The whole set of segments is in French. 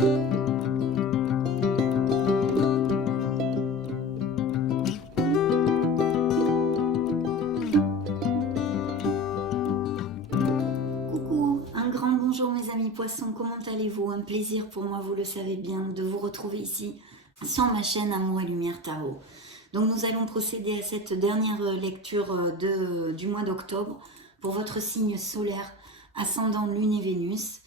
Coucou, un grand bonjour mes amis poissons, comment allez-vous? Un plaisir pour moi, vous le savez bien, de vous retrouver ici sur ma chaîne Amour et Lumière Tarot. Donc nous allons procéder à cette dernière lecture du mois d'octobre pour votre signe solaire, ascendant Lune et Vénus.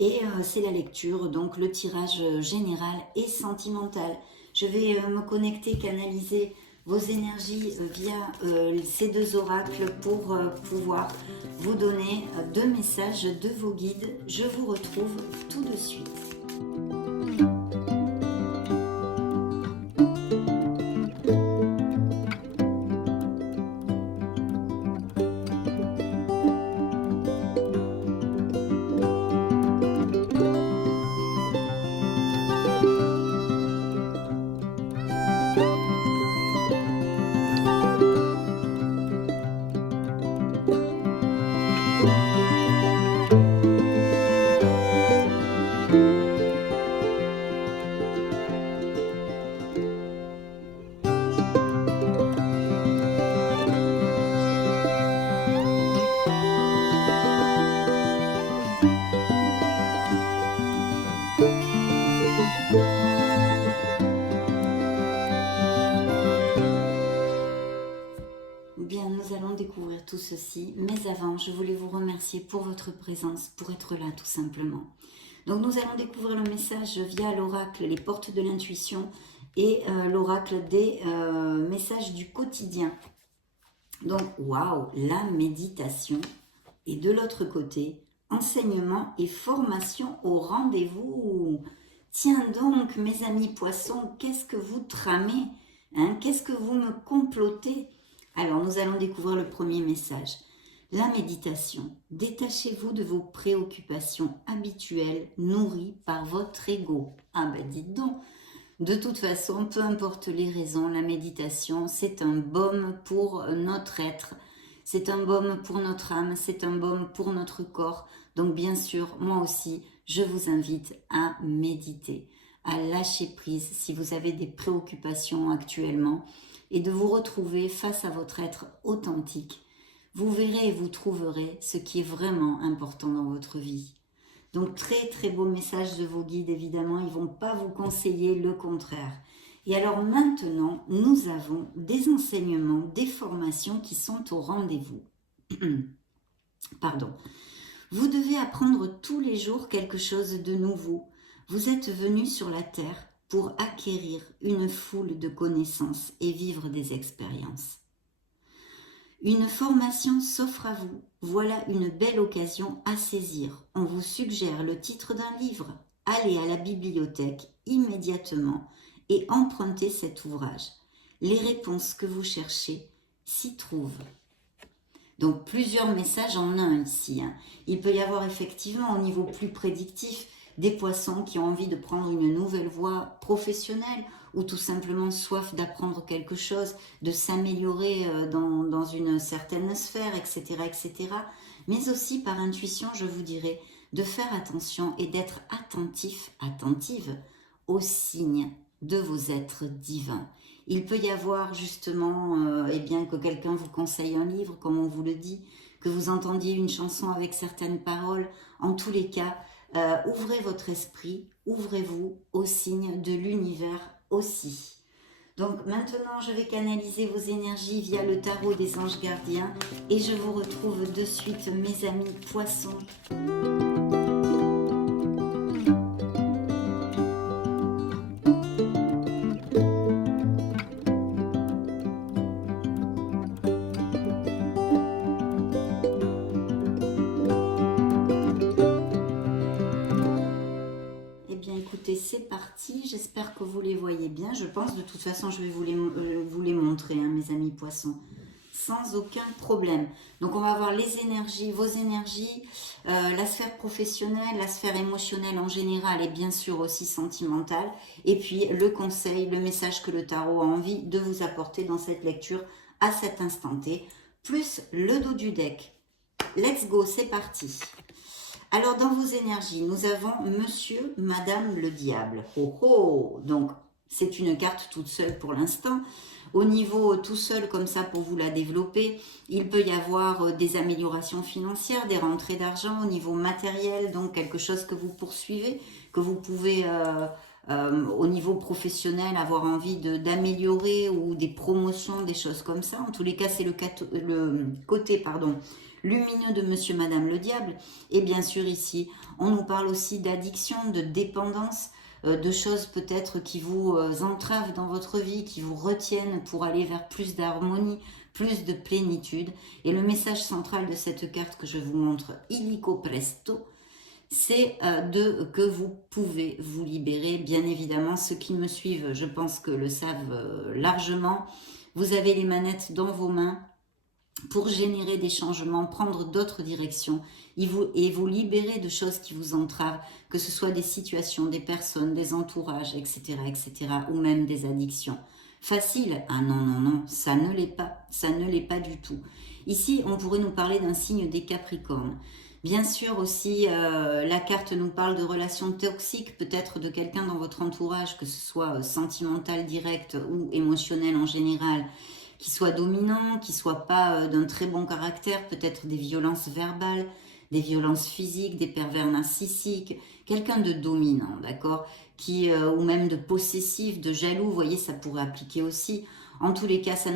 Et c'est la lecture, donc le tirage général et sentimental. Je vais me connecter, canaliser vos énergies via ces deux oracles pour pouvoir vous donner deux messages de vos guides. Je vous retrouve tout de suite. Bien, nous allons découvrir tout ceci, mais avant, je voulais vous remercier pour votre présence, pour être là tout simplement. Donc nous allons découvrir le message via l'oracle, les portes de l'intuition et l'oracle des messages du quotidien. Donc, waouh, la méditation. Et de l'autre côté, enseignement et formation au rendez-vous. Tiens donc, mes amis poissons, qu'est-ce que vous tramez, hein? Qu'est-ce que vous me complotez? Alors, nous allons découvrir le premier message. La méditation. Détachez-vous de vos préoccupations habituelles nourries par votre ego. Ah ben dites donc. De toute façon, peu importe les raisons, la méditation, c'est un baume pour notre être. C'est un baume pour notre âme, c'est un baume pour notre corps. Donc bien sûr, moi aussi, je vous invite à méditer, à lâcher prise si vous avez des préoccupations actuellement et de vous retrouver face à votre être authentique. Vous verrez et vous trouverez ce qui est vraiment important dans votre vie. Donc très très beau message de vos guides, évidemment, ils ne vont pas vous conseiller le contraire. Et alors maintenant, nous avons des enseignements, des formations qui sont au rendez-vous. Pardon. Vous devez apprendre tous les jours quelque chose de nouveau. Vous êtes venu sur la terre pour acquérir une foule de connaissances et vivre des expériences. Une formation s'offre à vous. Voilà une belle occasion à saisir. On vous suggère le titre d'un livre. Allez à la bibliothèque immédiatement et empruntez cet ouvrage. Les réponses que vous cherchez s'y trouvent. Donc plusieurs messages en un ici. Il peut y avoir effectivement au niveau plus prédictif des poissons qui ont envie de prendre une nouvelle voie professionnelle ou tout simplement soif d'apprendre quelque chose, de s'améliorer dans une certaine sphère, etc., etc. Mais aussi par intuition, je vous dirais, de faire attention et d'être attentive aux signes de vos êtres divins. Il peut y avoir justement, eh bien, que quelqu'un vous conseille un livre, comme on vous le dit, que vous entendiez une chanson avec certaines paroles. En tous les cas, ouvrez votre esprit, ouvrez-vous aux signes de l'univers aussi. Donc maintenant, je vais canaliser vos énergies via le tarot des anges gardiens et je vous retrouve de suite, mes amis poissons. Écoutez, c'est parti, j'espère que vous les voyez bien. Je pense de toute façon, je vais vous les montrer, hein, mes amis poissons, sans aucun problème. Donc on va voir les énergies, vos énergies, la sphère professionnelle, la sphère émotionnelle en général et bien sûr aussi sentimentale. Et puis le conseil, le message que le tarot a envie de vous apporter dans cette lecture à cet instant T, plus le dos du deck. Let's go, c'est parti. Alors, dans vos énergies, nous avons Monsieur, Madame le Diable. Oh oh! Donc, c'est une carte toute seule pour l'instant. Au niveau tout seul, comme ça, pour vous la développer, il peut y avoir des améliorations financières, des rentrées d'argent au niveau matériel, donc quelque chose que vous poursuivez, que vous pouvez, au niveau professionnel, avoir envie d'améliorer ou des promotions, des choses comme ça. En tous les cas, c'est le côté, lumineux de Monsieur, Madame le Diable. Et bien sûr, ici, on nous parle aussi d'addiction, de dépendance, de choses peut-être qui vous entravent dans votre vie, qui vous retiennent pour aller vers plus d'harmonie, plus de plénitude. Et le message central de cette carte que je vous montre, illico presto, c'est que vous pouvez vous libérer. Bien évidemment, ceux qui me suivent, je pense que le savent largement. Vous avez les manettes dans vos mains pour générer des changements, prendre d'autres directions et vous libérer de choses qui vous entravent, que ce soit des situations, des personnes, des entourages, etc., ou même des addictions. Facile? Ah non, non, non, ça ne l'est pas, ça ne l'est pas du tout. Ici, on pourrait nous parler d'un signe des Capricornes. Bien sûr aussi, la carte nous parle de relations toxiques, peut-être de quelqu'un dans votre entourage, que ce soit sentimental direct ou émotionnel en général, qui soit dominant, qui soit pas d'un très bon caractère, peut-être des violences verbales, des violences physiques, des pervers narcissiques, quelqu'un de dominant, d'accord, ou même de possessif, de jaloux, vous voyez, ça pourrait appliquer aussi. En tous les cas, ça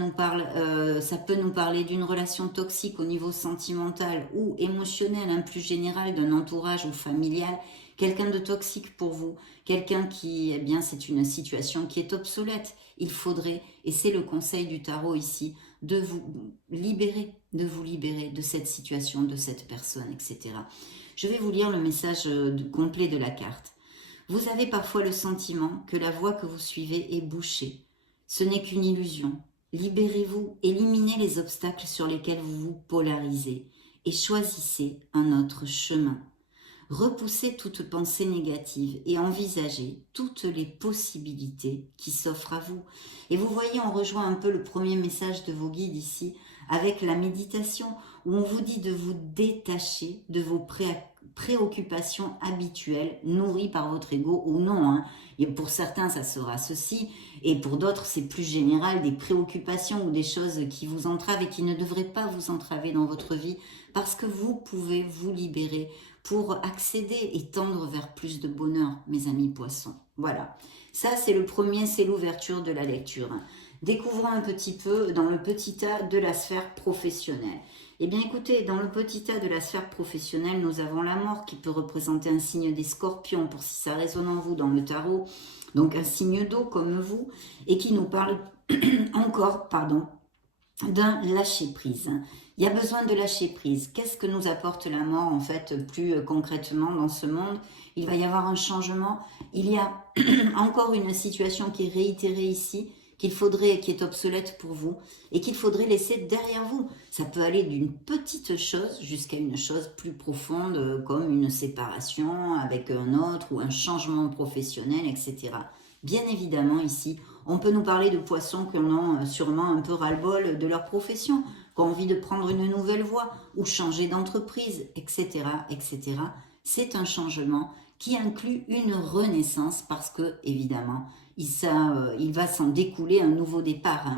peut nous parler d'une relation toxique au niveau sentimental ou émotionnel, plus général, d'un entourage ou familial, quelqu'un de toxique pour vous, quelqu'un qui, eh bien, c'est une situation qui est obsolète. Il faudrait, et c'est le conseil du tarot ici, de vous libérer de cette situation, de cette personne, etc. Je vais vous lire le message complet de la carte. Vous avez parfois le sentiment que la voie que vous suivez est bouchée. Ce n'est qu'une illusion. Libérez-vous, éliminez les obstacles sur lesquels vous vous polarisez et choisissez un autre chemin. Repoussez toute pensée négative et envisagez toutes les possibilités qui s'offrent à vous. Et vous voyez, on rejoint un peu le premier message de vos guides ici avec la méditation où on vous dit de vous détacher de vos préoccupations habituelles nourries par votre ego ou non. Hein. Et pour certains, ça sera ceci et pour d'autres, c'est plus général, des préoccupations ou des choses qui vous entravent et qui ne devraient pas vous entraver dans votre vie parce que vous pouvez vous libérer pour accéder et tendre vers plus de bonheur, mes amis poissons. Voilà, ça c'est le premier, c'est l'ouverture de la lecture. Découvrons un petit peu dans le petit tas de la sphère professionnelle. Eh bien écoutez, dans le petit tas de la sphère professionnelle, nous avons la mort qui peut représenter un signe des scorpions, pour si ça résonne en vous dans le tarot, donc un signe d'eau comme vous, et qui nous parle encore, d'un lâcher-prise. Il y a besoin de lâcher prise. Qu'est-ce que nous apporte la mort en fait plus concrètement dans ce monde? Il va y avoir un changement. Il y a encore une situation qui est réitérée ici, qui est obsolète pour vous et qu'il faudrait laisser derrière vous. Ça peut aller d'une petite chose jusqu'à une chose plus profonde comme une séparation avec un autre ou un changement professionnel, etc. Bien évidemment ici, on peut nous parler de poissons qui en ont sûrement un peu ras-le-bol de leur profession, qui ont envie de prendre une nouvelle voie ou changer d'entreprise, etc., etc. C'est un changement qui inclut une renaissance parce que, évidemment, il va s'en découler un nouveau départ.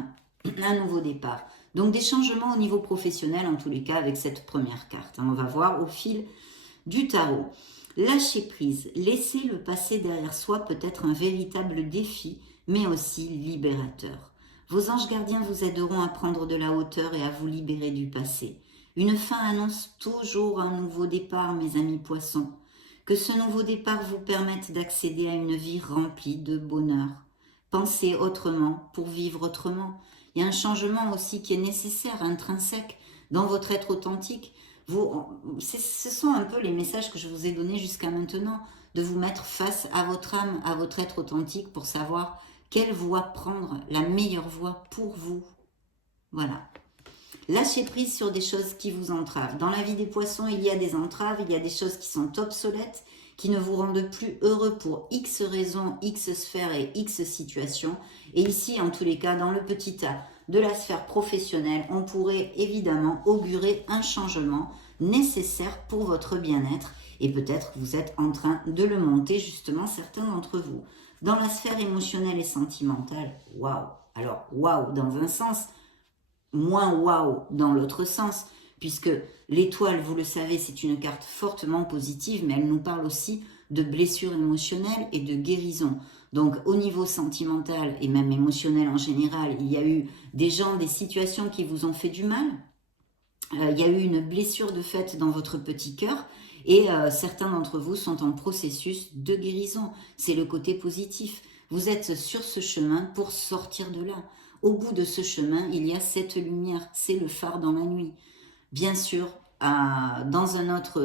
Un nouveau départ. Donc des changements au niveau professionnel, en tous les cas, avec cette première carte. On va voir au fil du tarot. Lâcher prise, laisser le passé derrière soi peut être un véritable défi, mais aussi libérateur. Vos anges gardiens vous aideront à prendre de la hauteur et à vous libérer du passé. Une fin annonce toujours un nouveau départ, mes amis poissons. Que ce nouveau départ vous permette d'accéder à une vie remplie de bonheur. Pensez autrement pour vivre autrement. Il y a un changement aussi qui est nécessaire, intrinsèque, dans votre être authentique. Ce sont un peu les messages que je vous ai donnés jusqu'à maintenant, de vous mettre face à votre âme, à votre être authentique pour savoir quelle voie prendre, la meilleure voie pour vous. Voilà. Lâchez prise sur des choses qui vous entravent. Dans la vie des poissons, il y a des entraves, il y a des choses qui sont obsolètes, qui ne vous rendent plus heureux pour X raisons, X sphères et X situations. Et ici, en tous les cas, dans le petit tas de la sphère professionnelle, on pourrait évidemment augurer un changement nécessaire pour votre bien-être et peut-être que vous êtes en train de le monter justement, certains d'entre vous. Dans la sphère émotionnelle et sentimentale, waouh! Alors waouh dans un sens, moins waouh dans l'autre sens, puisque l'étoile, vous le savez, c'est une carte fortement positive, mais elle nous parle aussi de blessures émotionnelles et de guérison. Donc au niveau sentimental et même émotionnel en général, il y a eu des gens, des situations qui vous ont fait du mal. Il y a eu une blessure de fait dans votre petit cœur et certains d'entre vous sont en processus de guérison. C'est le côté positif. Vous êtes sur ce chemin pour sortir de là. Au bout de ce chemin, il y a cette lumière, c'est le phare dans la nuit. Bien sûr, dans un autre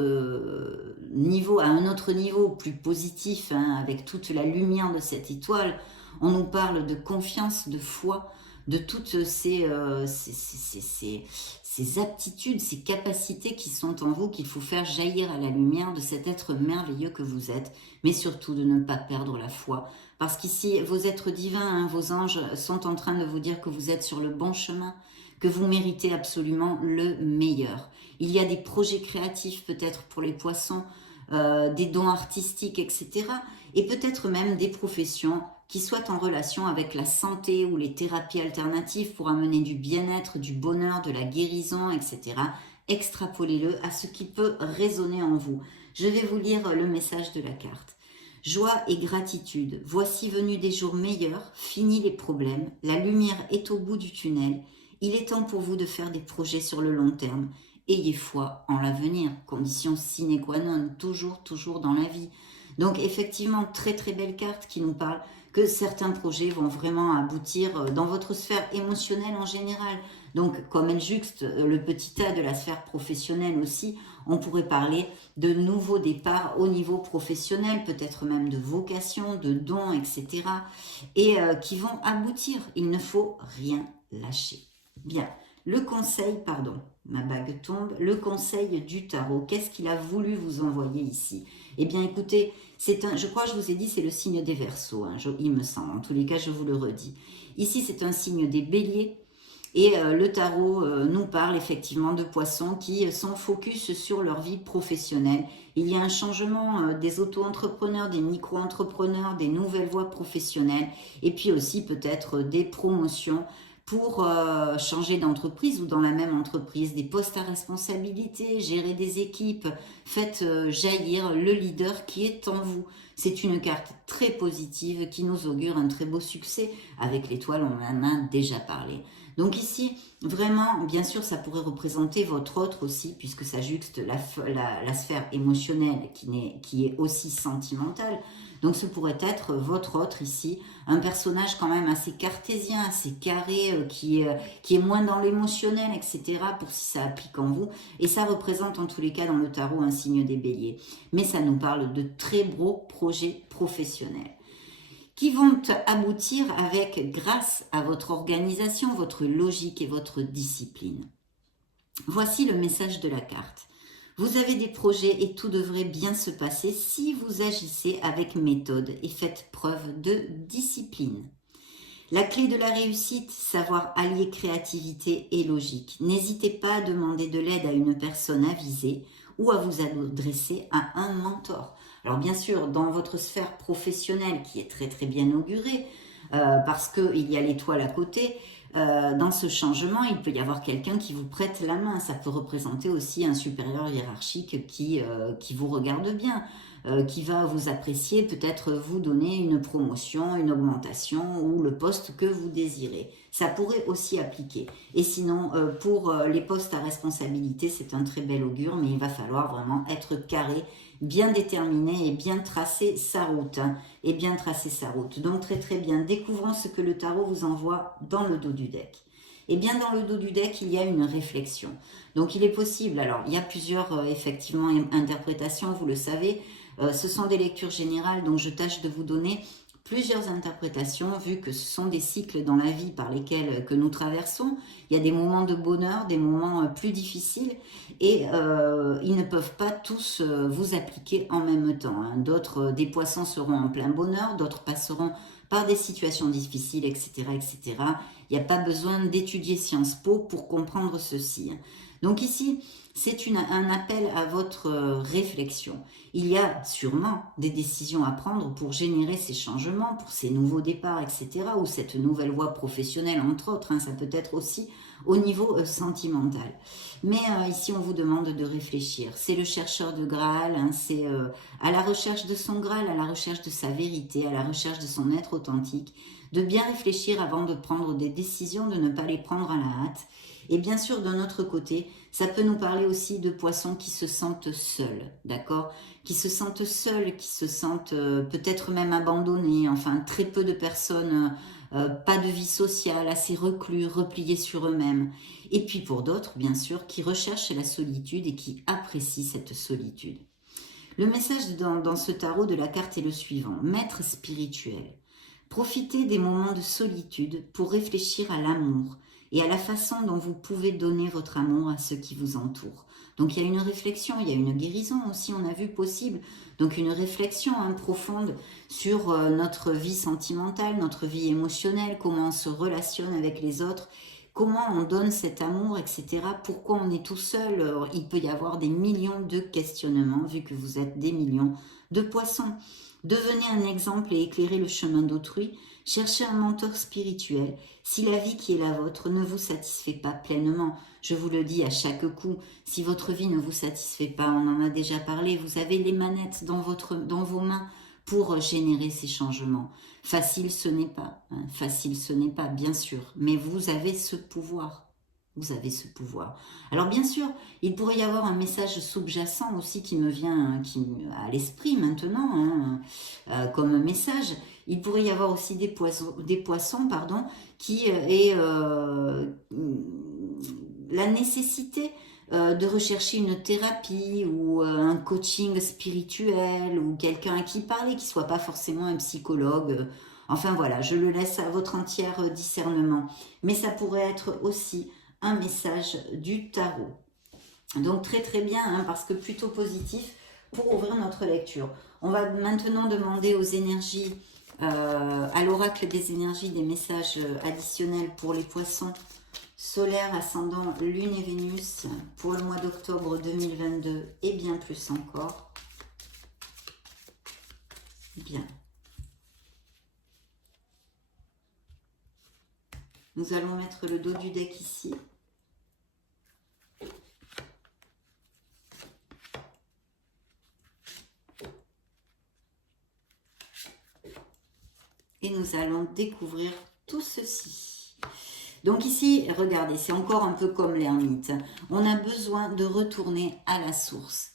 niveau, à un autre niveau plus positif, hein, avec toute la lumière de cette étoile, on nous parle de confiance, de foi, de toutes ces aptitudes, ces capacités qui sont en vous, qu'il faut faire jaillir à la lumière de cet être merveilleux que vous êtes, mais surtout de ne pas perdre la foi. Parce qu'ici, vos êtres divins, hein, vos anges sont en train de vous dire que vous êtes sur le bon chemin, que vous méritez absolument le meilleur. Il y a des projets créatifs peut-être pour les poissons, des dons artistiques, etc. Et peut-être même des professions qui soient en relation avec la santé ou les thérapies alternatives pour amener du bien-être, du bonheur, de la guérison, etc. Extrapolez-le à ce qui peut résonner en vous. Je vais vous lire le message de la carte. Joie et gratitude, voici venus des jours meilleurs, finis les problèmes, la lumière est au bout du tunnel, il est temps pour vous de faire des projets sur le long terme. Ayez foi en l'avenir, condition sine qua non, toujours dans la vie. Donc effectivement, très très belle carte qui nous parle que certains projets vont vraiment aboutir dans votre sphère émotionnelle en général. Donc comme elle juxte le petit tas de la sphère professionnelle aussi, on pourrait parler de nouveaux départs au niveau professionnel, peut-être même de vocation, de dons, etc. Et qui vont aboutir. Il ne faut rien lâcher. Bien, le conseil, pardon, ma bague tombe, le conseil du tarot, qu'est-ce qu'il a voulu vous envoyer ici? Eh bien écoutez, je crois que je vous ai dit, c'est le signe des Verseaux, hein, il me semble, en tous les cas je vous le redis. Ici c'est un signe des Béliers, et le tarot nous parle effectivement de poissons qui sont focus sur leur vie professionnelle. Il y a un changement des auto-entrepreneurs, des micro-entrepreneurs, des nouvelles voies professionnelles, et puis aussi peut-être des promotions pour changer d'entreprise ou dans la même entreprise, des postes à responsabilité, gérer des équipes, faites jaillir le leader qui est en vous. C'est une carte très positive qui nous augure un très beau succès. Avec l'étoile, on en a déjà parlé. Donc ici, vraiment, bien sûr, ça pourrait représenter votre autre aussi, puisque ça juxte la sphère émotionnelle qui est aussi sentimentale. Donc ce pourrait être votre autre ici, un personnage quand même assez cartésien, assez carré, qui est moins dans l'émotionnel, etc. pour si ça applique en vous. Et ça représente en tous les cas dans le tarot un signe des béliers. Mais ça nous parle de très beaux projets professionnels qui vont aboutir grâce à votre organisation, votre logique et votre discipline. Voici le message de la carte. Vous avez des projets et tout devrait bien se passer si vous agissez avec méthode et faites preuve de discipline. La clé de la réussite, savoir allier créativité et logique. N'hésitez pas à demander de l'aide à une personne avisée ou à vous adresser à un mentor. Alors bien sûr, dans votre sphère professionnelle qui est très très bien augurée, parce qu'il y a l'étoile à côté, dans ce changement, il peut y avoir quelqu'un qui vous prête la main. Ça peut représenter aussi un supérieur hiérarchique qui vous regarde bien, qui va vous apprécier, peut-être vous donner une promotion, une augmentation ou le poste que vous désirez. Ça pourrait aussi appliquer. Et sinon, pour les postes à responsabilité, c'est un très bel augure, mais il va falloir vraiment être carré, bien déterminé et bien tracer sa route. Donc très très bien, découvrons ce que le tarot vous envoie dans le dos du deck. Et bien dans le dos du deck, il y a une réflexion. Donc il est possible, alors il y a plusieurs effectivement interprétations, vous le savez, ce sont des lectures générales, donc je tâche de vous donner plusieurs interprétations, vu que ce sont des cycles dans la vie par lesquels que nous traversons. Il y a des moments de bonheur, des moments plus difficiles, et ils ne peuvent pas tous vous appliquer en même temps. Hein. D'autres, des poissons seront en plein bonheur, d'autres passeront par des situations difficiles, etc., etc. Il n'y a pas besoin d'étudier Sciences Po pour comprendre ceci. Donc ici, C'est un appel à votre réflexion. Il y a sûrement des décisions à prendre pour générer ces changements, pour ces nouveaux départs, etc. ou cette nouvelle voie professionnelle, entre autres. Ça peut être aussi au niveau sentimental. Mais ici, on vous demande de réfléchir. C'est le chercheur de Graal, c'est à la recherche de son Graal, à la recherche de sa vérité, à la recherche de son être authentique, de bien réfléchir avant de prendre des décisions, de ne pas les prendre à la hâte. Et bien sûr, d'un autre côté, ça peut nous parler aussi de poissons qui se sentent seuls, d'accord? Qui se sentent seuls, qui se sentent peut-être même abandonnés, enfin très peu de personnes, pas de vie sociale, assez reclus, repliés sur eux-mêmes. Et puis pour d'autres, bien sûr, qui recherchent la solitude et qui apprécient cette solitude. Le message dans ce tarot de la carte est le suivant, maître spirituel. Profitez des moments de solitude pour réfléchir à l'amour et à la façon dont vous pouvez donner votre amour à ceux qui vous entourent. Donc il y a une réflexion, il y a une guérison aussi, on a vu possible. Donc une réflexion profonde sur notre vie sentimentale, notre vie émotionnelle, comment on se relationne avec les autres, comment on donne cet amour, etc. Pourquoi on est tout seul? Il peut y avoir des millions de questionnements, vu que vous êtes des millions de poissons. Devenez un exemple et éclairez le chemin d'autrui. Cherchez un mentor spirituel. Si la vie qui est la vôtre ne vous satisfait pas pleinement, je vous le dis à chaque coup, si votre vie ne vous satisfait pas, on en a déjà parlé, vous avez les manettes dans vos mains pour générer ces changements. Facile ce n'est pas, facile ce n'est pas, bien sûr, mais vous avez ce pouvoir. Vous avez ce pouvoir. Alors bien sûr, il pourrait y avoir un message sous-jacent aussi qui me vient à l'esprit maintenant, comme message. Il pourrait y avoir aussi des poissons qui est la nécessité de rechercher une thérapie ou un coaching spirituel ou quelqu'un à qui parler, qui ne soit pas forcément un psychologue. Enfin voilà, je le laisse à votre entier discernement. Mais ça pourrait être aussi un message du tarot. Donc très très bien, parce que plutôt positif pour ouvrir notre lecture. On va maintenant demander aux énergies, à l'oracle des énergies, des messages additionnels pour les poissons solaires, ascendant, lune et Vénus pour le mois d'octobre 2022 et bien plus encore. Bien. Nous allons mettre le dos du deck ici. Et nous allons découvrir tout ceci. Donc ici, regardez, c'est encore un peu comme l'ermite. On a besoin de retourner à la source.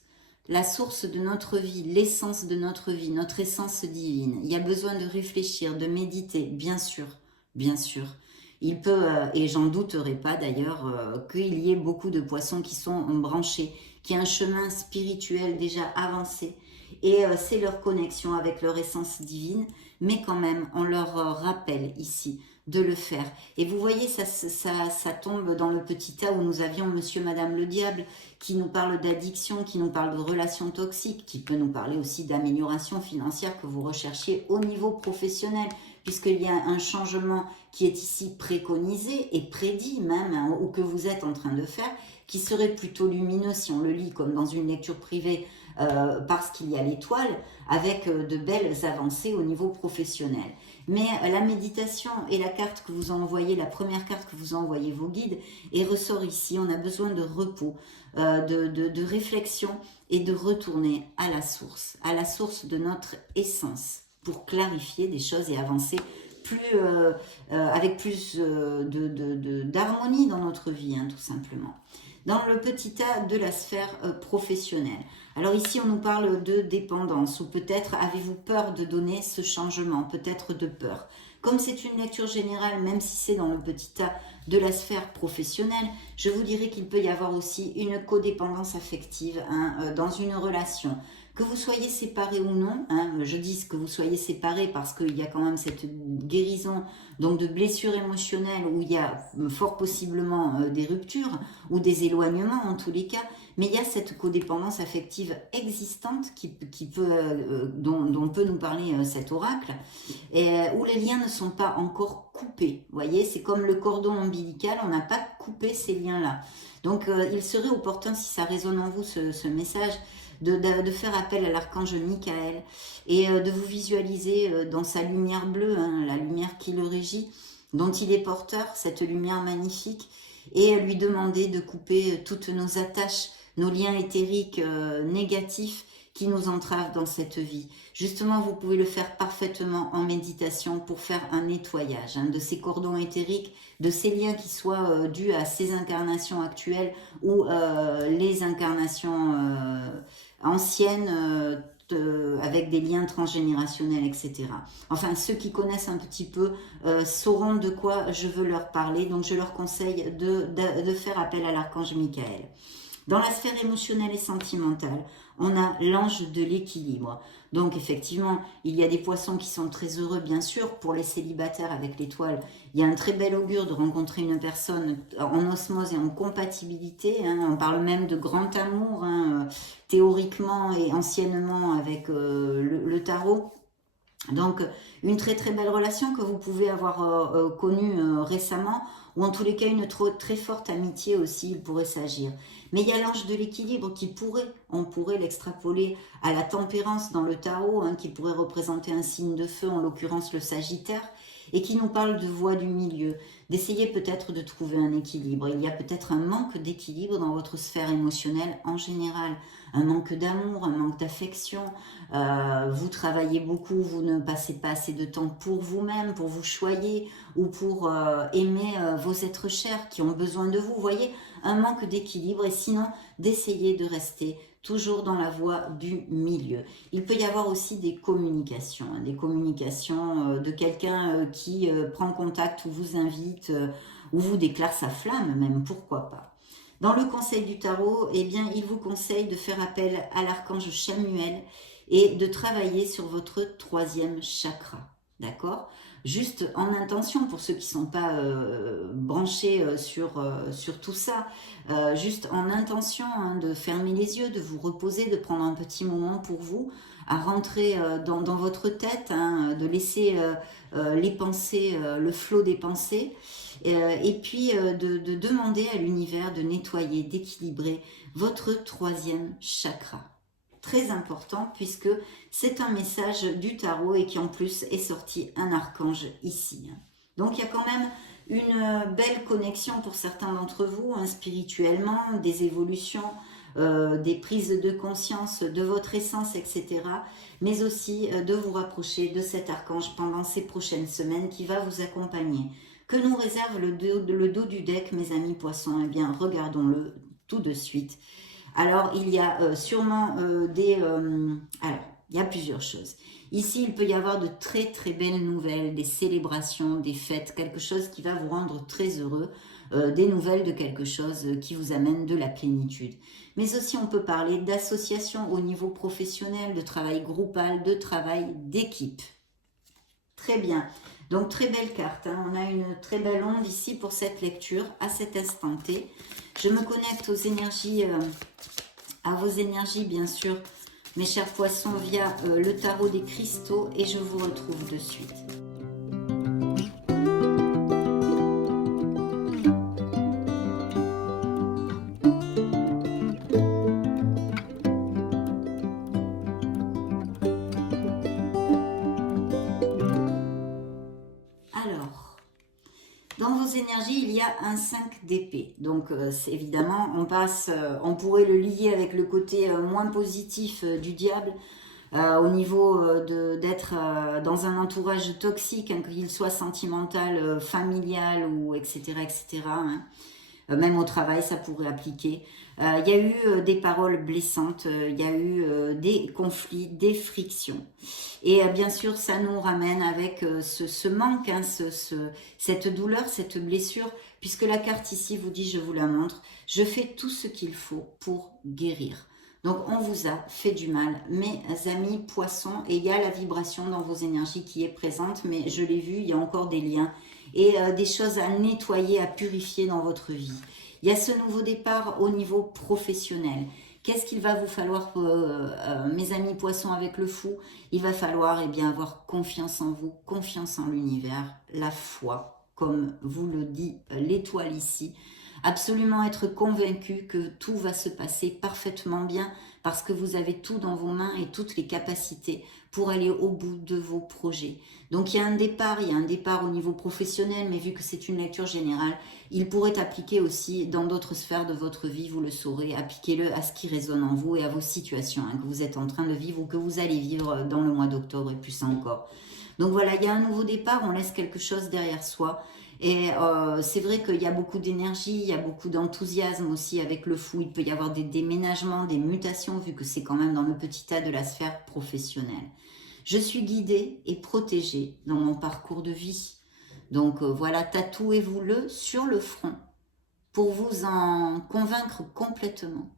La source de notre vie, l'essence de notre vie, notre essence divine. Il y a besoin de réfléchir, de méditer, bien sûr, bien sûr. Il peut, et j'en douterai pas d'ailleurs, qu'il y ait beaucoup de poissons qui sont branchés, qui ont un chemin spirituel déjà avancé. Et c'est leur connexion avec leur essence divine, mais quand même, on leur rappelle ici de le faire. Et vous voyez, ça tombe dans le petit tas où nous avions monsieur, madame le diable, qui nous parle d'addiction, qui nous parle de relations toxiques, qui peut nous parler aussi d'amélioration financière que vous recherchiez au niveau professionnel, puisqu'il y a un changement qui est ici préconisé et prédit même, ou que vous êtes en train de faire, qui serait plutôt lumineux si on le lit comme dans une lecture privée, parce qu'il y a l'étoile, avec de belles avancées au niveau professionnel. Mais la méditation et la carte que vous envoyez, la première carte que vous envoyez vos guides, et ressort ici, on a besoin de repos, de réflexion et de retourner à la source de notre essence, pour clarifier des choses et avancer avec plus d'harmonie dans notre vie, tout simplement. Dans le petit tas de la sphère professionnelle. Alors ici, on nous parle de dépendance, ou peut-être avez-vous peur de donner ce changement, peut-être de peur. Comme c'est une lecture générale, même si c'est dans le petit tas de la sphère professionnelle, je vous dirais qu'il peut y avoir aussi une codépendance affective dans une relation. Que vous soyez séparés ou non, hein, je dis que vous soyez séparés parce qu'il y a quand même cette guérison donc de blessures émotionnelles où il y a fort possiblement des ruptures ou des éloignements en tous les cas, mais il y a cette codépendance affective existante qui peut, dont peut nous parler cet oracle, et, où les liens ne sont pas encore coupés. Vous voyez, c'est comme le cordon ombilical, on n'a pas coupé ces liens-là. Donc il serait opportun, si ça résonne en vous ce message, de faire appel à l'archange Michael et de vous visualiser dans sa lumière bleue, hein, la lumière qui le régit, dont il est porteur, cette lumière magnifique, et lui demander de couper toutes nos attaches, nos liens éthériques négatifs qui nous entravent dans cette vie. Justement, vous pouvez le faire parfaitement en méditation pour faire un nettoyage hein, de ces cordons éthériques, de ces liens qui soient dus à ces incarnations actuelles ou les incarnations anciennes avec des liens transgénérationnels, etc. Enfin, ceux qui connaissent un petit peu sauront de quoi je veux leur parler, donc je leur conseille de faire appel à l'archange Michael. Dans la sphère émotionnelle et sentimentale, on a l'ange de l'équilibre. Donc effectivement, il y a des poissons qui sont très heureux, bien sûr, pour les célibataires avec l'étoile. Il y a un très bel augure de rencontrer une personne en osmose et en compatibilité. Hein. On parle même de grand amour, hein, théoriquement et anciennement avec le tarot. Donc une très très belle relation que vous pouvez avoir connue récemment, ou en tous les cas une très forte amitié aussi, il pourrait s'agir. Mais il y a l'ange de l'équilibre qui on pourrait l'extrapoler à la tempérance dans le tarot, hein, qui pourrait représenter un signe de feu, en l'occurrence le Sagittaire, et qui nous parle de voie du milieu, d'essayer peut-être de trouver un équilibre. Il y a peut-être un manque d'équilibre dans votre sphère émotionnelle en général, un manque d'amour, un manque d'affection, vous travaillez beaucoup, vous ne passez pas assez de temps pour vous-même, pour vous choyer ou pour aimer vos êtres chers qui ont besoin de vous. Vous voyez, un manque d'équilibre, et sinon d'essayer de rester toujours dans la voie du milieu. Il peut y avoir aussi des communications de quelqu'un qui prend contact ou vous invite ou vous déclare sa flamme même, pourquoi pas. Dans le conseil du tarot, eh bien, il vous conseille de faire appel à l'archange Chamuel et de travailler sur votre 3e chakra, d'accord ? Juste en intention, pour ceux qui ne sont pas branchés sur tout ça, juste en intention hein, de fermer les yeux, de vous reposer, de prendre un petit moment pour vous, à rentrer dans votre tête, hein, de laisser les pensées, le flot des pensées, et puis de demander à l'univers de nettoyer, d'équilibrer votre 3e chakra. Très important puisque c'est un message du tarot et qui en plus est sorti un archange ici. Donc il y a quand même une belle connexion pour certains d'entre vous, hein, spirituellement, des évolutions, des prises de conscience de votre essence, etc. Mais aussi de vous rapprocher de cet archange pendant ces prochaines semaines qui va vous accompagner. Que nous réserve le dos du deck, mes amis poissons? Eh bien, regardons-le tout de suite. Alors, il y a sûrement alors, il y a plusieurs choses. Ici, il peut y avoir de très très belles nouvelles, des célébrations, des fêtes, quelque chose qui va vous rendre très heureux, des nouvelles de quelque chose qui vous amène de la plénitude. Mais aussi, on peut parler d'associations au niveau professionnel, de travail groupal, de travail d'équipe. Très bien. Donc, très belle carte. Hein. On a une très belle onde ici pour cette lecture, à cet instant T. Je me connecte aux énergies, à vos énergies, bien sûr, mes chers poissons, via le tarot des cristaux, et je vous retrouve de suite. Alors, dans vos énergies, il y a un 5 d'épée. Donc, évidemment, on pourrait le lier avec le côté moins positif du diable, au niveau d'être dans un entourage toxique, hein, qu'il soit sentimental, familial, ou etc. etc. Hein. Même au travail, ça pourrait appliquer. Il y a eu des paroles blessantes, il y a eu des conflits, des frictions. Et bien sûr, ça nous ramène avec ce manque, hein, cette douleur, cette blessure, puisque la carte ici vous dit, je vous la montre, je fais tout ce qu'il faut pour guérir. Donc, on vous a fait du mal, mes amis poissons, et il y a la vibration dans vos énergies qui est présente, mais je l'ai vu, il y a encore des liens et des choses à nettoyer, à purifier dans votre vie. Il y a ce nouveau départ au niveau professionnel. Qu'est-ce qu'il va vous falloir, mes amis poissons, avec le fou? Il va falloir avoir confiance en vous, confiance en l'univers, la foi, comme vous le dit l'étoile ici. Absolument être convaincu que tout va se passer parfaitement bien parce que vous avez tout dans vos mains et toutes les capacités pour aller au bout de vos projets. Donc il y a un départ au niveau professionnel, mais vu que c'est une lecture générale, il pourrait appliquer aussi dans d'autres sphères de votre vie, vous le saurez, appliquez-le à ce qui résonne en vous et à vos situations que vous êtes en train de vivre ou que vous allez vivre dans le mois d'octobre et plus encore. Donc voilà, il y a un nouveau départ, on laisse quelque chose derrière soi. Et c'est vrai qu'il y a beaucoup d'énergie, il y a beaucoup d'enthousiasme aussi avec le fou. Il peut y avoir des déménagements, des mutations, vu que c'est quand même dans le petit tas de la sphère professionnelle. Je suis guidée et protégée dans mon parcours de vie. Donc voilà, tatouez-vous-le sur le front pour vous en convaincre complètement.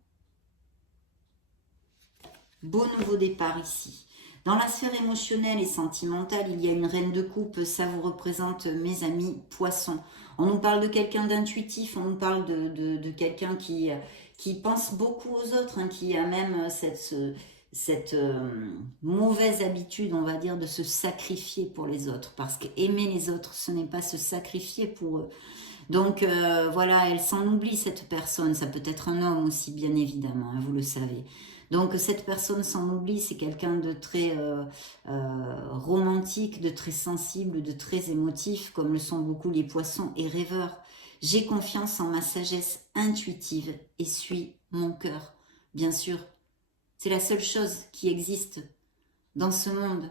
Beau nouveau départ ici. Dans la sphère émotionnelle et sentimentale, il y a une reine de coupe, ça vous représente mes amis poissons. On nous parle de quelqu'un d'intuitif, on nous parle de quelqu'un qui pense beaucoup aux autres, qui a même cette mauvaise habitude, on va dire, de se sacrifier pour les autres. Parce qu'aimer les autres, ce n'est pas se sacrifier pour eux. Donc voilà, elle s'en oublie cette personne, ça peut être un homme aussi, bien évidemment, vous le savez. Donc cette personne s'en oublie, c'est quelqu'un de très romantique, de très sensible, de très émotif, comme le sont beaucoup les poissons et rêveurs. J'ai confiance en ma sagesse intuitive et suis mon cœur. Bien sûr, c'est la seule chose qui existe dans ce monde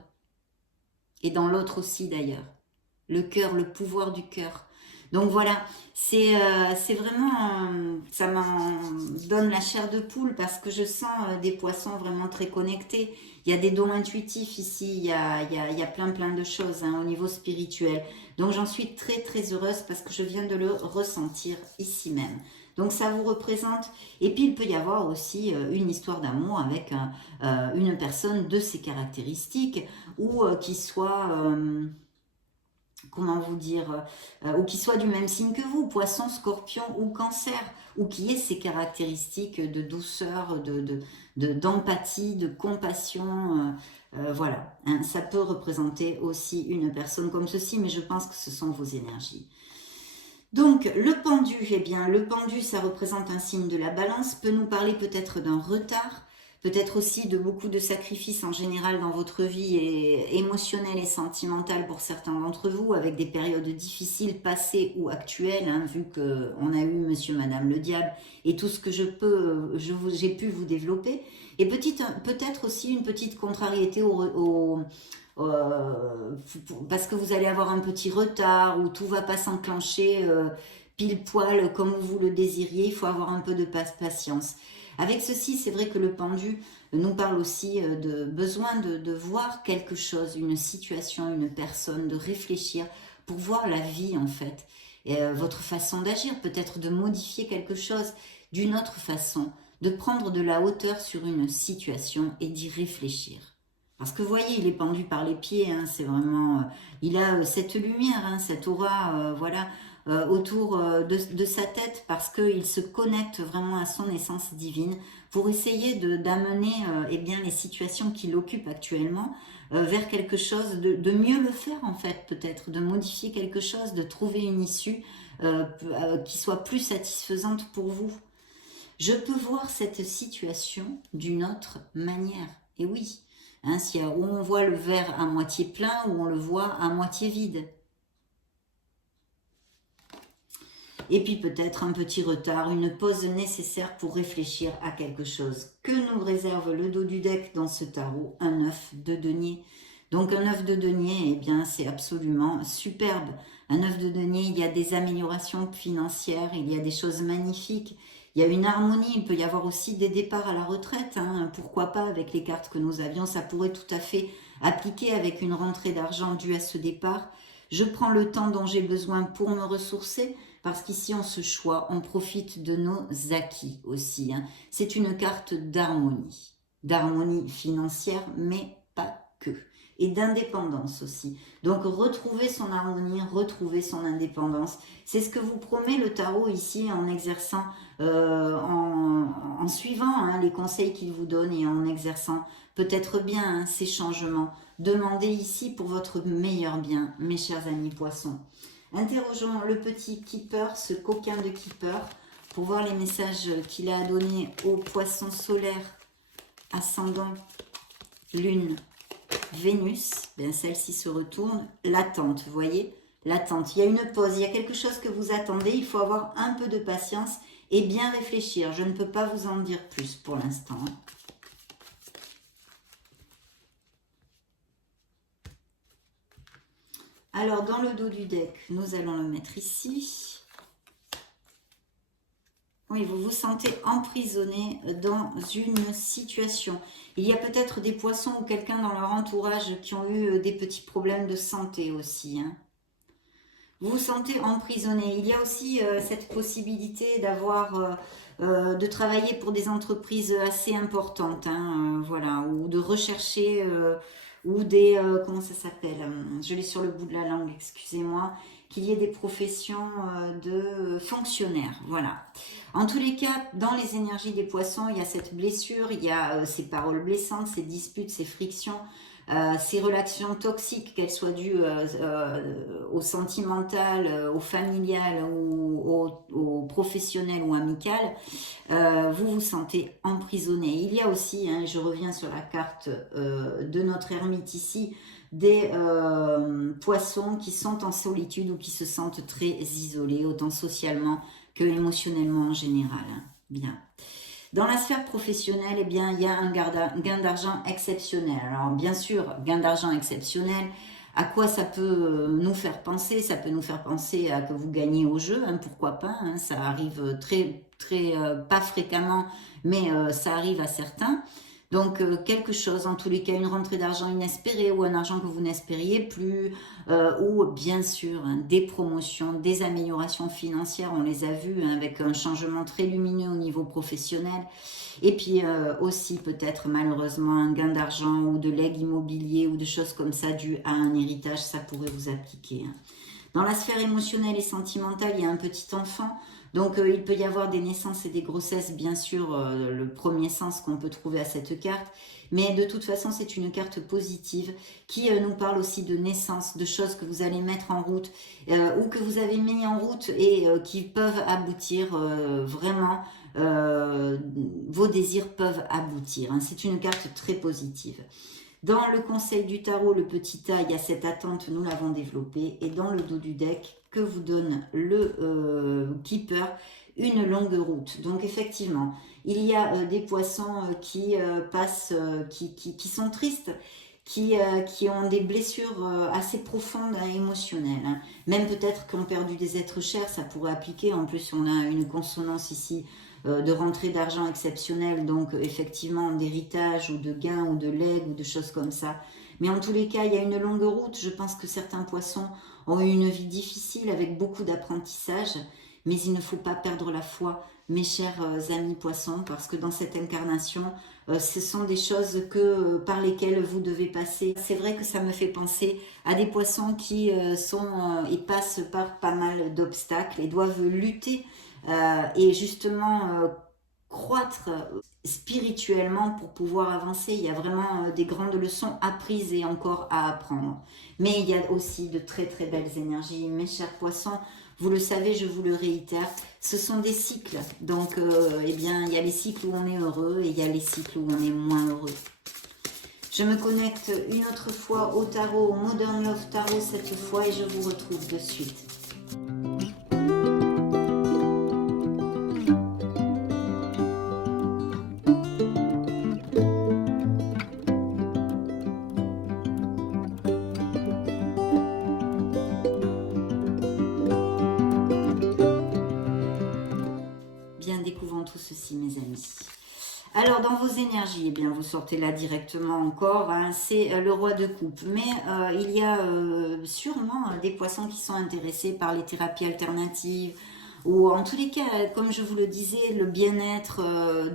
et dans l'autre aussi d'ailleurs. Le cœur, le pouvoir du cœur. Donc voilà, c'est vraiment, ça m'en donne la chair de poule parce que je sens des poissons vraiment très connectés. Il y a des dons intuitifs ici, il y a plein de choses au niveau spirituel. Donc j'en suis très très heureuse parce que je viens de le ressentir ici même. Donc ça vous représente. Et puis il peut y avoir aussi une histoire d'amour avec une personne de ces caractéristiques ou qui soit... comment vous dire, ou qui soit du même signe que vous, poisson, scorpion ou cancer, ou qui ait ces caractéristiques de douceur, d'empathie, de compassion, voilà. Ça peut représenter aussi une personne comme ceci, mais je pense que ce sont vos énergies. Donc, le pendu, le pendu, ça représente un signe de la balance, peut nous parler peut-être d'un retard, peut-être aussi de beaucoup de sacrifices en général dans votre vie émotionnelle et sentimentale pour certains d'entre vous, avec des périodes difficiles passées ou actuelles, vu qu'on a eu monsieur, madame le diable, et tout ce que j'ai pu vous développer, et peut-être aussi une petite contrariété parce que vous allez avoir un petit retard, ou tout va pas s'enclencher pile poil comme vous le désiriez, il faut avoir un peu de patience. Avec ceci, c'est vrai que le pendu nous parle aussi de besoin de voir quelque chose, une situation, une personne, de réfléchir pour voir la vie en fait. Et, votre façon d'agir, peut-être de modifier quelque chose d'une autre façon, de prendre de la hauteur sur une situation et d'y réfléchir. Parce que vous voyez, il est pendu par les pieds, c'est vraiment... il a cette lumière, cette aura, voilà... autour de sa tête parce qu'il se connecte vraiment à son essence divine pour essayer d'amener les situations qu'il occupe actuellement vers quelque chose, de mieux le faire en fait peut-être, de modifier quelque chose, de trouver une issue qui soit plus satisfaisante pour vous. Je peux voir cette situation d'une autre manière, et oui, où on voit le verre à moitié plein ou on le voit à moitié vide. Et puis peut-être un petit retard, une pause nécessaire pour réfléchir à quelque chose. Que nous réserve le dos du deck dans ce tarot? Un œuf de denier. Donc un œuf de denier, c'est absolument superbe. Un œuf de denier, il y a des améliorations financières, il y a des choses magnifiques. Il y a une harmonie, il peut y avoir aussi des départs à la retraite. Pourquoi pas avec les cartes que nous avions, ça pourrait tout à fait appliquer avec une rentrée d'argent due à ce départ. Je prends le temps dont j'ai besoin pour me ressourcer, parce qu'ici on se choisit, on profite de nos acquis aussi. Hein. C'est une carte d'harmonie financière, mais pas que. Et d'indépendance aussi. Donc retrouver son harmonie, retrouver son indépendance. C'est ce que vous promet le tarot ici en exerçant, en suivant hein, les conseils qu'il vous donne et en exerçant peut-être bien hein, ces changements. Demandez ici pour votre meilleur bien, mes chers amis poissons. Interrogeons le petit keeper, ce coquin de keeper, pour voir les messages qu'il a à donner aux poissons solaires, ascendant, lune, Vénus, bien celle-ci se retourne, l'attente, vous voyez, l'attente. Il y a une pause, il y a quelque chose que vous attendez, il faut avoir un peu de patience et bien réfléchir. Je ne peux pas vous en dire plus pour l'instant. Alors, dans le dos du deck, nous allons le mettre ici. Oui, vous vous sentez emprisonné dans une situation. Il y a peut-être des poissons ou quelqu'un dans leur entourage qui ont eu des petits problèmes de santé aussi. Hein. Vous vous sentez emprisonné. Il y a aussi cette possibilité d'avoir, de travailler pour des entreprises assez importantes, hein, voilà, ou de rechercher, ou des, comment ça s'appelle? Je l'ai sur le bout de la langue, excusez-moi. Qu'il y ait des professions de fonctionnaires, voilà. En tous les cas, dans les énergies des poissons, il y a cette blessure, il y a ces paroles blessantes, ces disputes, ces frictions, ces relations toxiques, qu'elles soient dues au sentimental, au familial ou au professionnel ou amical, vous vous sentez emprisonné. Il y a aussi, hein, je reviens sur la carte de notre ermite ici, des poissons qui sont en solitude ou qui se sentent très isolés, autant socialement que émotionnellement en général. Hein. Bien. Dans la sphère professionnelle, eh bien, il y a un gain d'argent exceptionnel. Alors, bien sûr, gain d'argent exceptionnel, à quoi ça peut nous faire penser? Ça peut nous faire penser à que vous gagnez au jeu, hein, pourquoi pas, hein, ça arrive pas fréquemment, mais ça arrive à certains. Donc, quelque chose, en tous les cas, une rentrée d'argent inespérée ou un argent que vous n'espériez plus, ou bien sûr, hein, des promotions, des améliorations financières, on les a vues hein, avec un changement très lumineux au niveau professionnel. Et puis aussi peut-être malheureusement un gain d'argent ou de legs immobilier ou de choses comme ça dû à un héritage, ça pourrait vous appliquer. Hein. Dans la sphère émotionnelle et sentimentale, il y a un petit enfant. Donc, il peut y avoir des naissances et des grossesses, bien sûr, le premier sens qu'on peut trouver à cette carte. Mais de toute façon, c'est une carte positive qui nous parle aussi de naissance, de choses que vous allez mettre en route ou que vous avez mis en route et qui peuvent aboutir vraiment. Vos désirs peuvent aboutir. Hein. C'est une carte très positive. Dans le conseil du tarot, le petit A, il y a cette attente, nous l'avons développée. Et dans le dos du deck, que vous donne le keeper, une longue route. Donc effectivement, il y a des poissons qui passent, qui sont tristes, qui ont des blessures assez profondes et émotionnelles. Hein. Même peut-être qui ont perdu des êtres chers, ça pourrait appliquer. En plus, on a une consonance ici de rentrée d'argent exceptionnelle, donc effectivement d'héritage ou de gain ou de legs ou de choses comme ça. Mais en tous les cas, il y a une longue route. Je pense que certains poissons ont eu une vie difficile avec beaucoup d'apprentissage, mais il ne faut pas perdre la foi, mes chers amis poissons, parce que dans cette incarnation, ce sont des choses par lesquelles vous devez passer. C'est vrai que ça me fait penser à des poissons qui et passent par pas mal d'obstacles et doivent lutter et justement croître spirituellement pour pouvoir avancer. Il y a vraiment des grandes leçons apprises et encore à apprendre. Mais il y a aussi de très très belles énergies. Mes chers poissons, vous le savez, je vous le réitère, ce sont des cycles. Donc, eh bien, il y a les cycles où on est heureux et il y a les cycles où on est moins heureux. Je me connecte une autre fois au tarot, au Modern Love Tarot cette fois et je vous retrouve de suite. Découvrons tout ceci, mes amis. Alors, dans vos énergies, eh bien, vous sortez là directement encore, hein, c'est le roi de coupe. Mais il y a sûrement des poissons qui sont intéressés par les thérapies alternatives, ou en tous les cas, comme je vous le disais, le bien-être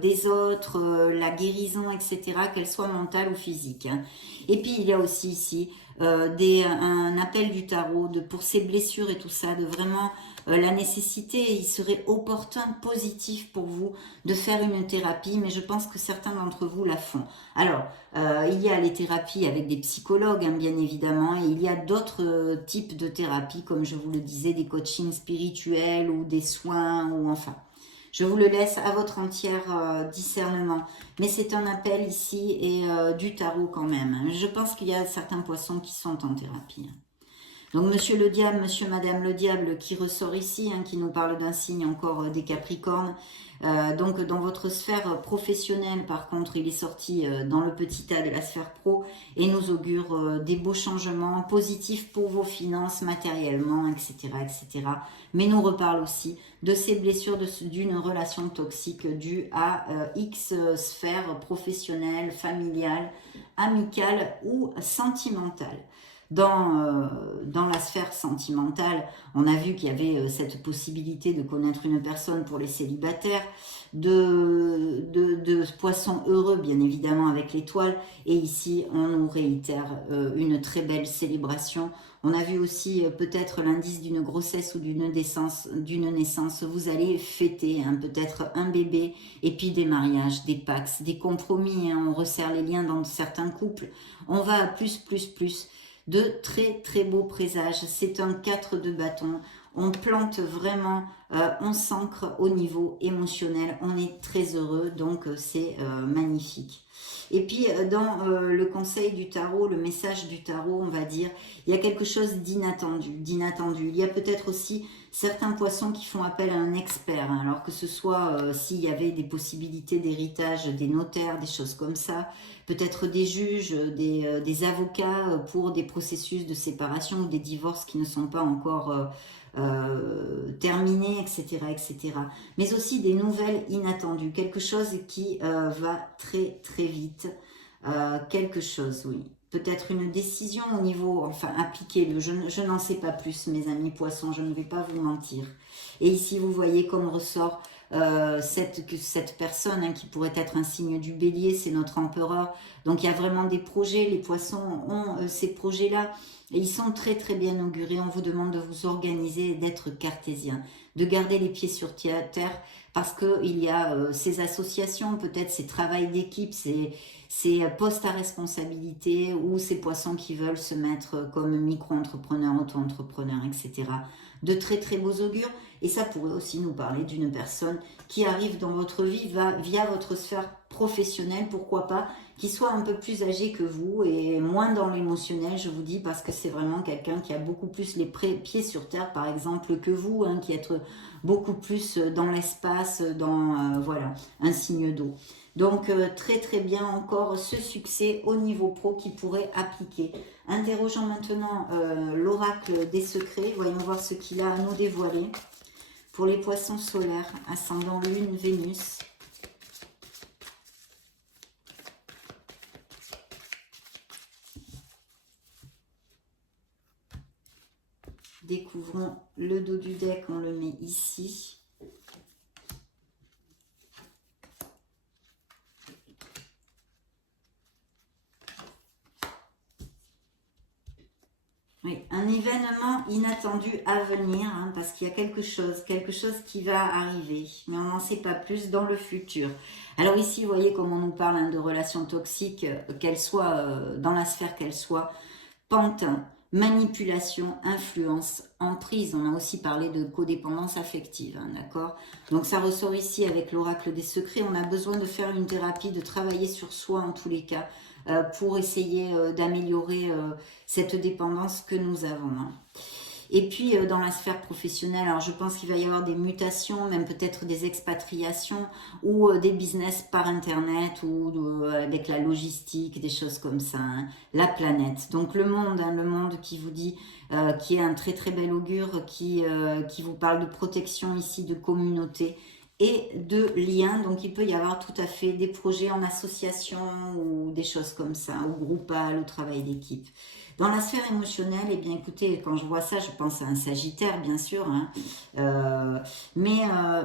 des autres, la guérison, etc., qu'elle soit mentale ou physique. Hein. Et puis il y a aussi ici un appel du tarot pour ces blessures et tout ça, de vraiment la nécessité, il serait opportun, positif pour vous de faire une thérapie, mais je pense que certains d'entre vous la font. Alors, il y a les thérapies avec des psychologues, hein, bien évidemment, et il y a d'autres types de thérapies, comme je vous le disais, des coachings spirituels ou des soins, ou enfin... Je vous le laisse à votre entier discernement. Mais c'est un appel ici et du tarot quand même. Je pense qu'il y a certains poissons qui sont en thérapie. Donc monsieur le diable, monsieur madame le diable qui ressort ici, hein, qui nous parle d'un signe encore des Capricornes. Donc dans votre sphère professionnelle, par contre, il est sorti dans le petit tas de la sphère pro et nous augure des beaux changements positifs pour vos finances matériellement, etc., etc. Mais nous reparle aussi de ces blessures d'une relation toxique due à X sphère professionnelle, familiale, amicale ou sentimentale. Dans la sphère sentimentale, on a vu qu'il y avait cette possibilité de connaître une personne pour les célibataires, de poissons heureux, bien évidemment, avec l'étoile. Et ici, on nous réitère une très belle célébration. On a vu aussi peut-être l'indice d'une grossesse ou d'une naissance. Vous allez fêter hein, peut-être un bébé et puis des mariages, des pax, des compromis. Hein, on resserre les liens dans certains couples. On va à plus. De très très beaux présages. C'est un 4 de bâton. On plante vraiment, on s'ancre au niveau émotionnel. On est très heureux, donc c'est magnifique. Et puis dans le conseil du tarot, le message du tarot, on va dire, il y a quelque chose d'inattendu. Il y a peut-être aussi certains poissons qui font appel à un expert. Hein, alors que ce soit s'il y avait des possibilités d'héritage, des notaires, des choses comme ça, peut-être des juges, des avocats pour des processus de séparation ou des divorces qui ne sont pas encore terminés, etc., etc. Mais aussi des nouvelles inattendues, quelque chose qui va très très vite, quelque chose, oui. Peut-être une décision au niveau, enfin appliquez-le, je n'en sais pas plus mes amis poissons, je ne vais pas vous mentir. Et ici vous voyez comme ressort cette personne hein, qui pourrait être un signe du bélier, c'est notre empereur. Donc il y a vraiment des projets, les poissons ont ces projets-là et ils sont très très bien augurés. On vous demande de vous organiser et d'être cartésien, de garder les pieds sur terre parce qu'il y a ces associations, peut-être ces travails d'équipe, ces postes à responsabilité ou ces poissons qui veulent se mettre comme micro-entrepreneurs, auto-entrepreneurs, etc. De très très beaux augures. Et ça pourrait aussi nous parler d'une personne qui arrive dans votre vie via votre sphère professionnelle, pourquoi pas, qui soit un peu plus âgé que vous et moins dans l'émotionnel, je vous dis, parce que c'est vraiment quelqu'un qui a beaucoup plus les pieds sur terre, par exemple, que vous, hein, qui est beaucoup plus dans l'espace, dans, voilà, un signe d'eau. Donc, très très bien encore ce succès au niveau pro qui pourrait appliquer. Interrogeons maintenant l'oracle des secrets. Voyons voir ce qu'il a à nous dévoiler. Pour les poissons solaires, ascendant Lune, Vénus. Découvrons le dos du deck, on le met ici. Oui, un événement inattendu à venir, hein, parce qu'il y a quelque chose qui va arriver, mais on n'en sait pas plus dans le futur. Alors ici, vous voyez comme on nous parle hein, de relations toxiques, qu'elles soient dans la sphère qu'elles soient, pantin, manipulation, influence, emprise. On a aussi parlé de codépendance affective, hein, d'accord? Donc ça ressort ici avec l'oracle des secrets. On a besoin de faire une thérapie, de travailler sur soi en tous les cas, pour essayer d'améliorer cette dépendance que nous avons. Hein. Et puis dans la sphère professionnelle, alors je pense qu'il va y avoir des mutations, même peut-être des expatriations ou des business par internet ou avec la logistique, des choses comme ça. Hein. La planète, donc le monde, hein, le monde qui vous dit, qui est un très très bel augure, qui vous parle de protection ici, de communauté et de liens. Donc il peut y avoir tout à fait des projets en association ou des choses comme ça, au groupal, au travail d'équipe. Dans la sphère émotionnelle, eh bien écoutez, quand je vois ça, je pense à un Sagittaire bien sûr, hein, mais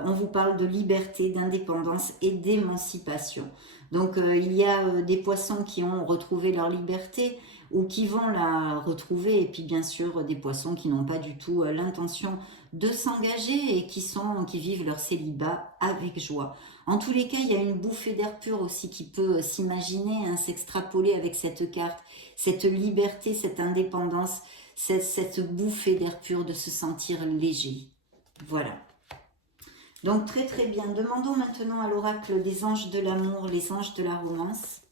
on vous parle de liberté, d'indépendance et d'émancipation. Donc il y a des poissons qui ont retrouvé leur liberté ou qui vont la retrouver, et puis bien sûr des poissons qui n'ont pas du tout l'intention de s'engager et qui vivent leur célibat avec joie. En tous les cas, il y a une bouffée d'air pur aussi qui peut s'imaginer, hein, s'extrapoler avec cette carte, cette liberté, cette indépendance, cette bouffée d'air pur de se sentir léger. Voilà. Donc très très bien. Demandons maintenant à l'oracle des anges de l'amour, les anges de la romance.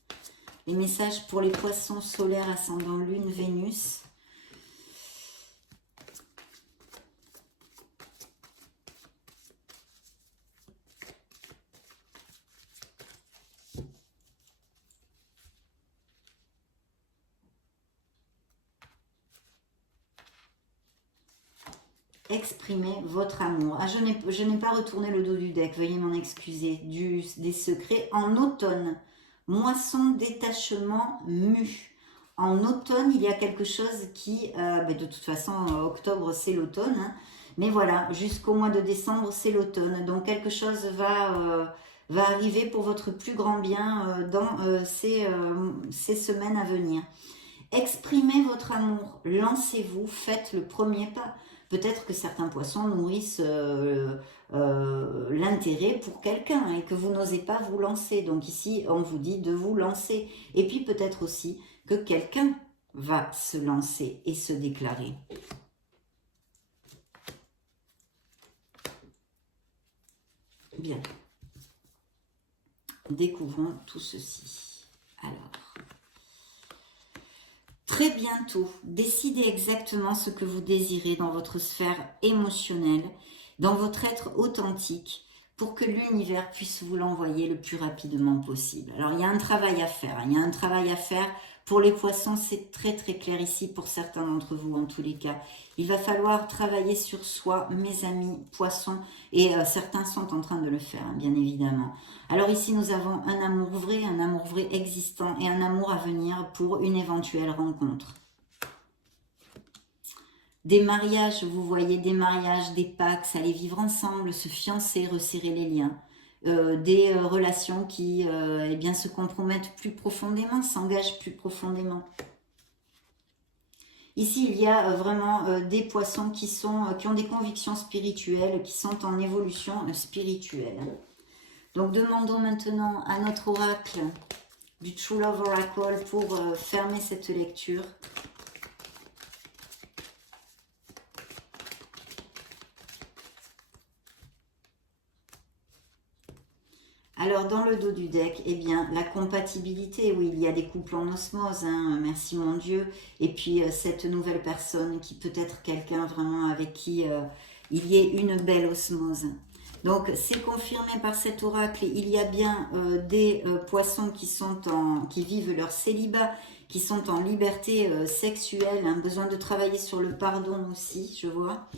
Les messages pour les poissons solaires, ascendant Lune, Vénus. Exprimez votre amour. Ah, je n'ai pas retourné le dos du deck, veuillez m'en excuser. Des secrets en automne. Moisson, détachement, mue. En automne, il y a quelque chose qui, de toute façon, octobre, c'est l'automne. Hein, mais voilà, jusqu'au mois de décembre, c'est l'automne. Donc, quelque chose va arriver pour votre plus grand bien dans ces semaines à venir. Exprimez votre amour. Lancez-vous, faites le premier pas. Peut-être que certains poissons nourrissent l'intérêt pour quelqu'un et que vous n'osez pas vous lancer. Donc ici, on vous dit de vous lancer. Et puis peut-être aussi que quelqu'un va se lancer et se déclarer. Bien. Découvrons tout ceci. Alors. Très bientôt, décidez exactement ce que vous désirez dans votre sphère émotionnelle, dans votre être authentique, pour que l'univers puisse vous l'envoyer le plus rapidement possible. Alors, il y a un travail à faire. Il y a un travail à faire. Pour les poissons, c'est très très clair ici, pour certains d'entre vous en tous les cas. Il va falloir travailler sur soi, mes amis poissons, et certains sont en train de le faire, bien évidemment. Alors ici, nous avons un amour vrai existant et un amour à venir pour une éventuelle rencontre. Des mariages, vous voyez, des mariages, des pactes, aller vivre ensemble, se fiancer, resserrer les liens. Des relations qui eh bien, se compromettent plus profondément, s'engagent plus profondément. Ici, il y a vraiment des poissons qui ont des convictions spirituelles, qui sont en évolution spirituelle. Donc, demandons maintenant à notre oracle du True Love Oracle pour fermer cette lecture. Alors, dans le dos du deck, eh bien, la compatibilité, oui, il y a des couples en osmose, hein, merci mon Dieu. Et puis, cette nouvelle personne qui peut être quelqu'un vraiment avec qui il y ait une belle osmose. Donc, c'est confirmé par cet oracle. Il y a bien des poissons qui vivent leur célibat, qui sont en liberté sexuelle, hein, besoin de travailler sur le pardon aussi, je vois.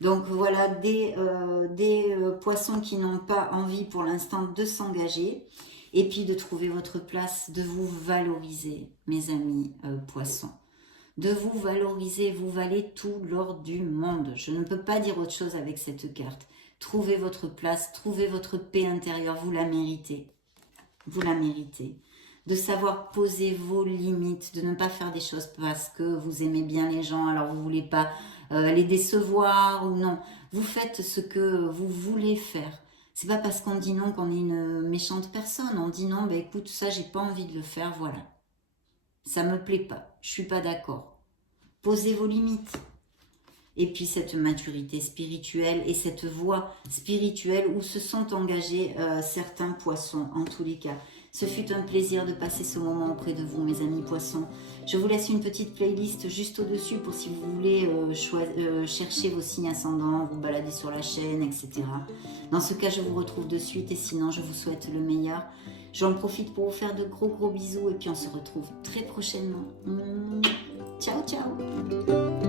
Donc voilà, des poissons qui n'ont pas envie pour l'instant de s'engager et puis de trouver votre place, de vous valoriser, mes amis poissons. De vous valoriser, vous valez tout l'or du monde. Je ne peux pas dire autre chose avec cette carte. Trouvez votre place, trouvez votre paix intérieure, vous la méritez. Vous la méritez. De savoir poser vos limites, de ne pas faire des choses parce que vous aimez bien les gens, alors vous ne voulez pas les décevoir ou non. Vous faites ce que vous voulez faire. C'est pas parce qu'on dit non qu'on est une méchante personne. On dit non, écoute, ça j'ai pas envie de le faire, voilà. Ça me plaît pas, je suis pas d'accord. Posez vos limites. Et puis cette maturité spirituelle et cette voie spirituelle où se sont engagés certains poissons en tous les cas. Ce fut un plaisir de passer ce moment auprès de vous, mes amis poissons. Je vous laisse une petite playlist juste au-dessus pour si vous voulez chercher vos signes ascendants, vous balader sur la chaîne, etc. Dans ce cas, je vous retrouve de suite et sinon, je vous souhaite le meilleur. J'en profite pour vous faire de gros bisous et puis on se retrouve très prochainement. Ciao, ciao!